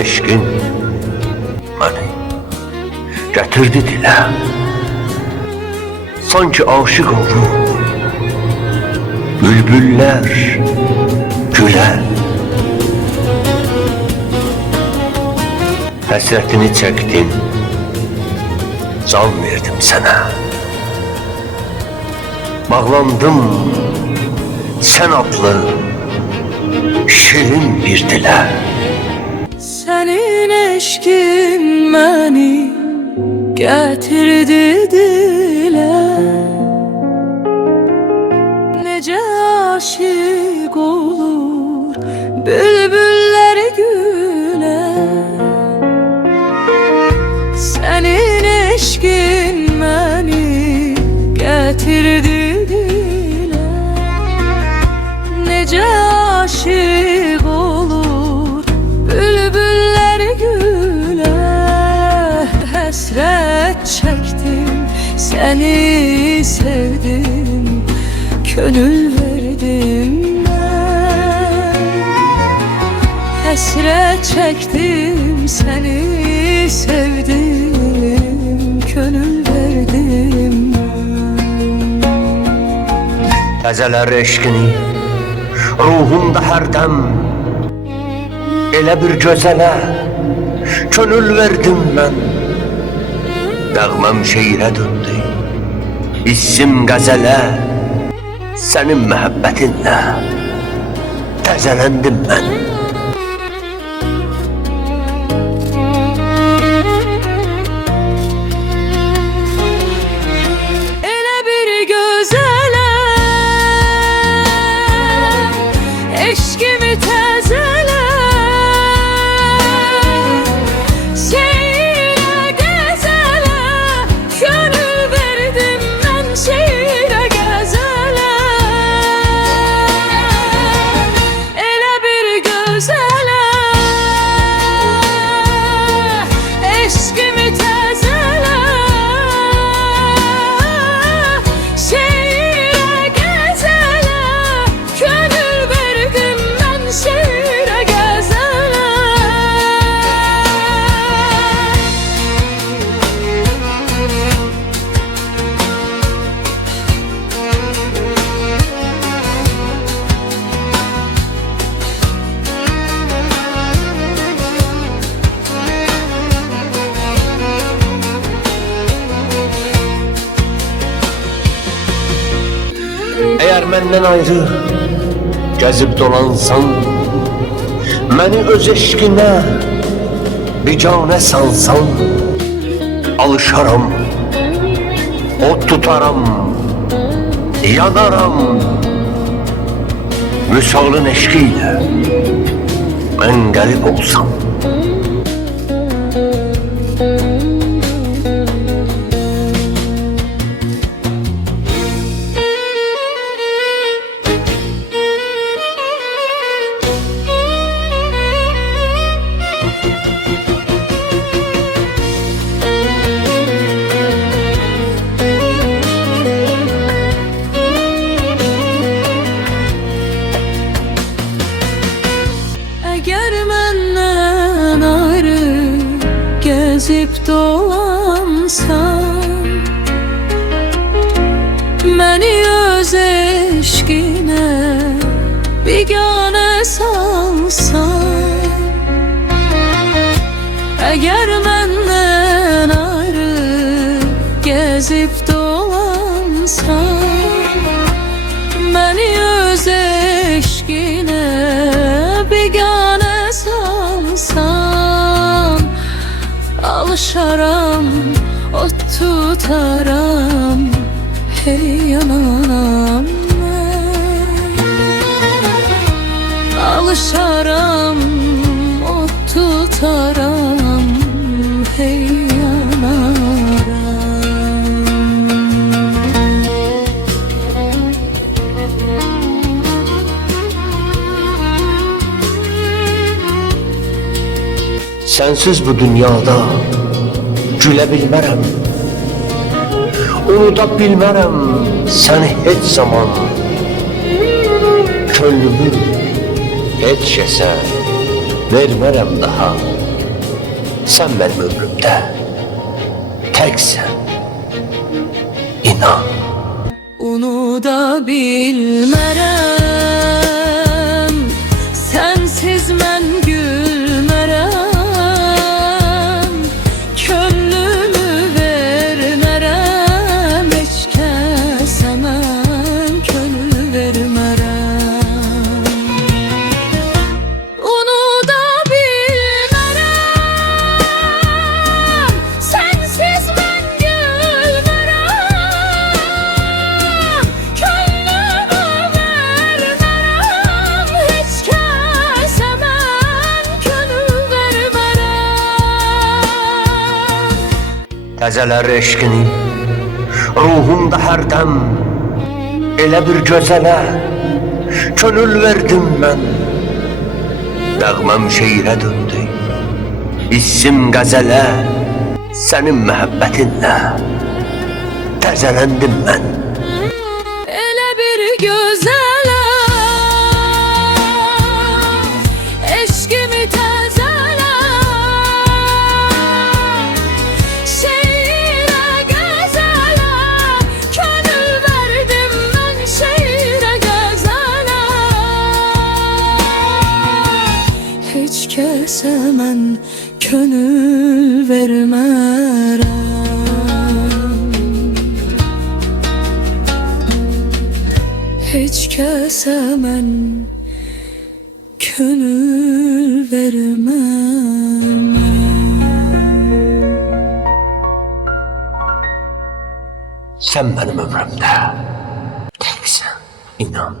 eşkin məni gətirdi dilə. Sanki aşık oldu bülbüller gülə. Həsrətini çəkdim, can verdim sənə. Bağlandım sən adlı şirin bir dilə. Sənin eşkin məni gətirdi dilə. Necə aşiq olur bülbüllər gülə. Sənin eşkin məni gətirdi dilə. Necə aşiq olur bülbüllər gülə. Həsrət çəkdim, səni sevdim, könül verdim mən. Həsrət çəkdim, səni sevdim, könül verdim mən. Gəzələr eşqini ruhumda hərdən, elə bir gözələ könül verdim mən. Nəğməm şeirə döndü, hissim qəzələ, sənin məhəbbətinlə təzələndim mən. Elə bir gözələ eşqimi təzələ. Eğer məndən ayrı gəzib dolansan, məni öz eşqinə biganə sansan, alışaram, od tutaram, yanaram. Vüsalın eşqiyle mən qərib olsam. Əgər məndən ayrı gəzib dolansan, məni öz eşqinə biganə salsan. Əgər məndən ayrı gəzib dolansan, məni öz eşqinə biganə salsan, alışaram, od tutaram, hey yananam mən. Alışaram, od tutaram, hey yanaram. Sensiz bu dünyada gülə bilmərəm, unuda bilmərəm səni heç zaman. Könlümü heç kəsə vermərəm daha. Sen benim ömrümde teksen. İnan. Unuda bilmərəm, sensiz mən gülmərəm, könlümü vermərəm, heç kəsə mən könül vermərəm. Unuda bilmərəm, sensiz mən gülmərəm, könlümü vermərəm, heç kəsə mən könül vermərəm. Təzələr eşqini ruhumda hərdən elə bir gözələ könül verdim mən. Nəğməm şeirə döndü, hissim qəzələ, sənin məhəbbətinlə təzələndim mən. Elə bir gözələ, eşqimi təzələ, şeirə qəzələ, könül verdim mən şeirə qəzələ. Heç kəsə mən könül vermərəm, heç kəsə mən könül verməm. Sen benim ömrümde teksen. İnan.